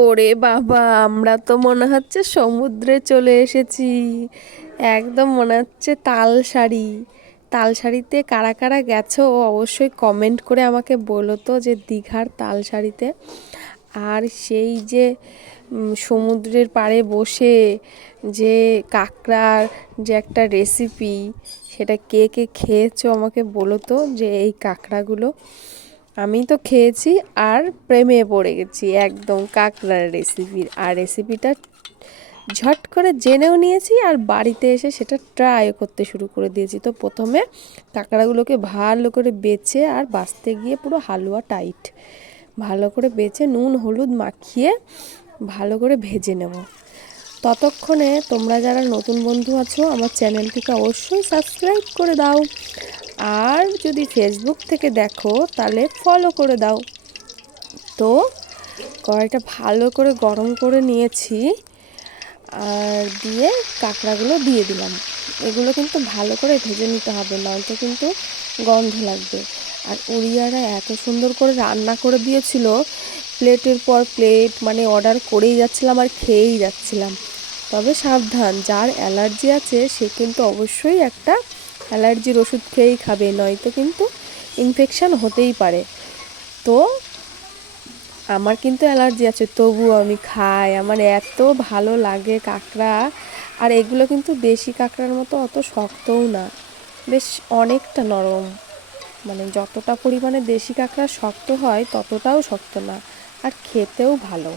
ওরে বাবা, আমরা তো মনে হচ্ছে সমুদ্রে চলে এসেছি। একদম মনে হচ্ছে তালসারি। তালসারিতে কারা কারা গেছো অবশ্যই কমেন্ট করে আমাকে বলো তো, যে দীঘার তালসারিতে। আর সেই যে সমুদ্রের পাড়ে বসে যে কাঁকড়ার যে একটা রেসিপি, সেটা কে কে খেয়েছো আমাকে বলো তো, যে এই কাঁকড়াগুলো আমি তো খেয়েছি আর প্রেমে পড়ে গেছি একদম কাঁকড়ার রেসিপির। আর রেসিপিটা ঝট করে জেনেও নিয়েছি, আর বাড়িতে এসে সেটা ট্রাই করতে শুরু করে দিয়েছি। তো প্রথমে কাঁকড়াগুলোকে ভালো করে বেছে, আর বাছতে গিয়ে পুরো হালুয়া টাইট, ভালো করে বেছে নুন হলুদ মাখিয়ে ভালো করে ভেজে নেব। ততক্ষণে তোমরা যারা নতুন বন্ধু আছো আমার চ্যানেলটিকে অবশ্যই সাবস্ক্রাইব করে দাও, আর যদি ফেসবুক থেকে দেখো তাহলে ফলো করে দাও। তো কড়াইটা ভালো করে গরম করে নিয়েছি, আর দিয়ে কাঁকড়াগুলো দিয়ে দিলাম। এগুলো কিন্তু ভালো করে ভেজে নিতে হবে, নয়তো কিন্তু গন্ধ লাগবে। আর উড়িয়ারা এত সুন্দর করে রান্না করে দিয়েছিল, প্লেটের পর প্লেট, মানে অর্ডার করেই যাচ্ছিলাম আর খেয়েই যাচ্ছিলাম। তবে সাবধান, যার অ্যালার্জি আছে সে কিন্তু অবশ্যই একটা অ্যালার্জির ওষুধ খেয়েই খাবে, নয়তো কিন্তু ইনফেকশান হতেই পারে। তো আমার কিন্তু অ্যালার্জি আছে, তবুও আমি খাই, আমার এত ভালো লাগে কাঁকড়া। আর এগুলো কিন্তু দেশি কাঁকড়ার মতো অত শক্তও না, বেশ অনেকটা নরম। মানে যতটা পরিমাণে দেশি কাঁকড়া শক্ত হয় ততটাও শক্ত না, আর খেতেও ভালো।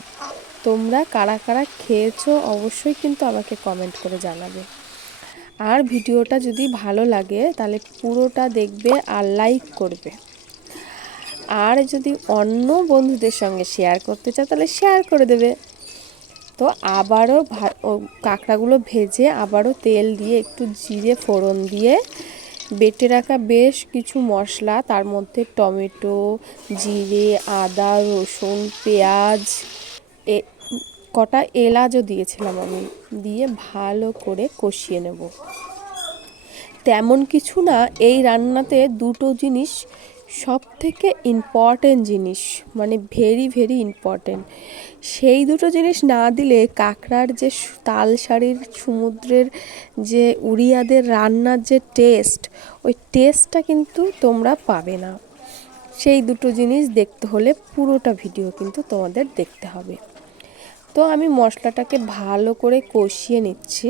তোমরা কারা কারা খেয়েছো অবশ্যই কিন্তু আমাকে কমেন্ট করে জানাবে। আর ভিডিওটা যদি ভালো লাগে তাহলে পুরোটা দেখবে আর লাইক করবে। আর যদি অন্য বন্ধুদের সঙ্গে শেয়ার করতে চাও তাহলে শেয়ার করে দেবে। তো আবারও কাঁকড়াগুলো ভেজে আবারও তেল দিয়ে একটু জিরে ফোড়ন দিয়ে বেটে রাখা বেশ কিছু মশলা, তার মধ্যে টমেটো, জিরে, আদা, রসুন, পেঁয়াজ, কটা এলাচও দিয়েছিলাম আমি, দিয়ে ভালো করে কষিয়ে নেব। তেমন কিছু না, এই রান্নাতে দুটো জিনিস সব থেকে ইম্পর্টেন্ট জিনিস, মানে ভেরি ভেরি ইম্পর্টেন্ট। সেই দুটো জিনিস না দিলে কাঁকড়ার যে তালসারির সমুদ্রের যে উড়িয়াদের রান্নার যে টেস্ট, ওই টেস্টটা কিন্তু তোমরা পাবে না। সেই দুটো জিনিস দেখতে হলে পুরোটা ভিডিও কিন্তু তোমাদের দেখতে হবে। তো আমি মশলাটাকে ভালো করে কষিয়ে নিচ্ছি।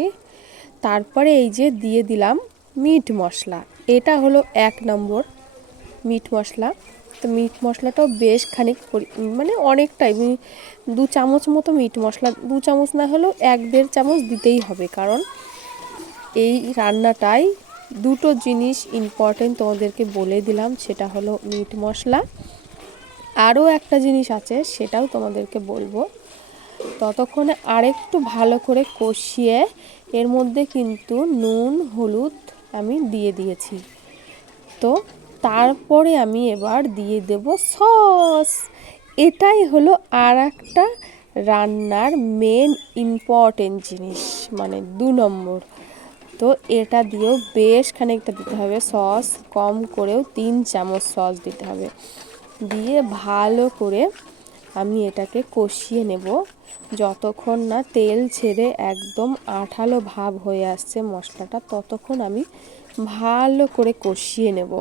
তারপরে এই যে দিয়ে দিলাম মিট মশলা, এটা হলো 1 নম্বর মিট মশলা। তো মিট মশলাটাও বেশ খানিক মানে অনেকটাই, 2 চামচ মতো মিট মশলা, 2 চামচ না হলেও 1-1.5 চামচ দিতেই হবে, কারণ এই রান্নাটাই দুটো জিনিস ইম্পর্টেন্ট তোমাদেরকে বলে দিলাম, সেটা হলো মিট মশলা। আরও একটা জিনিস আছে সেটাও তোমাদেরকে বলবো। ততক্ষণে আরেকটু ভালো করে কষিয়ে এর মধ্যে কিন্তু নুন হলুদ আমি দিয়ে দিয়েছি। তো তারপরে আমি এবার দিয়ে দেব সস। এটাই হলো আর একটা রান্নার মেন ইম্পর্টেন্ট জিনিস, মানে 2 নম্বর। তো এটা দিয়েও বেশ খানিকটা দিতে হবে সস, কম করেও 3 চামচ সস দিতে হবে। দিয়ে ভালো করে আমি এটাকে কষিয়ে নেব, যতক্ষণ না তেল ছেড়ে একদম আঠালো ভাব হয়ে আসছে মশলাটা, ততক্ষণ আমি ভালো করে কষিয়ে নেব।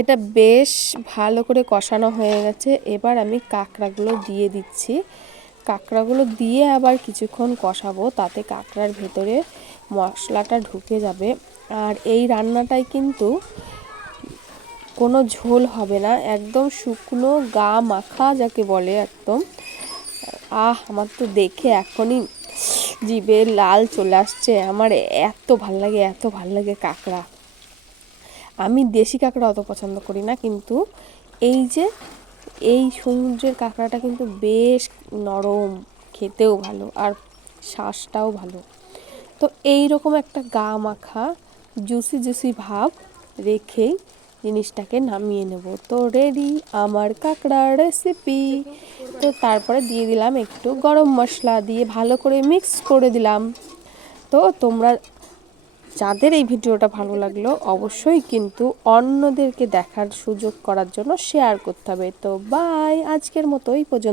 এটা বেশ ভালো করে কষানো হয়ে গেছে, এবার আমি কাঁকড়াগুলো দিয়ে দিচ্ছি। কাঁকড়াগুলো দিয়ে আবার কিছুক্ষণ কষাবো, তাতে কাঁকড়ার ভেতরে মশলাটা ঢুকে যাবে। আর এই রান্নাটাই কিন্তু কোনো ঝোল হবে না, একদম শুকনো গা মাখা যাকে বলে একদম। আমার তো দেখে এখনই জিভে লাল চলে আসছে। আমার এত ভাল লাগে, এত ভাল লাগে কাঁকড়া। আমি দেশি কাঁকড়া অত পছন্দ করি না, কিন্তু এই যে এই সমুদ্রের কাঁকড়াটা কিন্তু বেশ নরম, খেতেও ভালো, আর শ্বাসটাও ভালো। তো এই রকম একটা গা মাখা জুসি জুসি ভাব রেখেই জিনিসটাকে নামিয়ে নেব। তো রেডি আমার কাঁকড়ার রেসিপি। তো তারপরে দিয়ে দিলাম একটু গরম মশলা, দিয়ে ভালো করে মিক্স করে দিলাম। তো তোমরা যাদের এই ভিডিওটা ভালো লাগলো অবশ্যই কিন্তু অন্যদেরকে দেখার সুযোগ করার জন্য শেয়ার করতে হবে। তো বাই, আজকের মতো এই পর্যন্ত।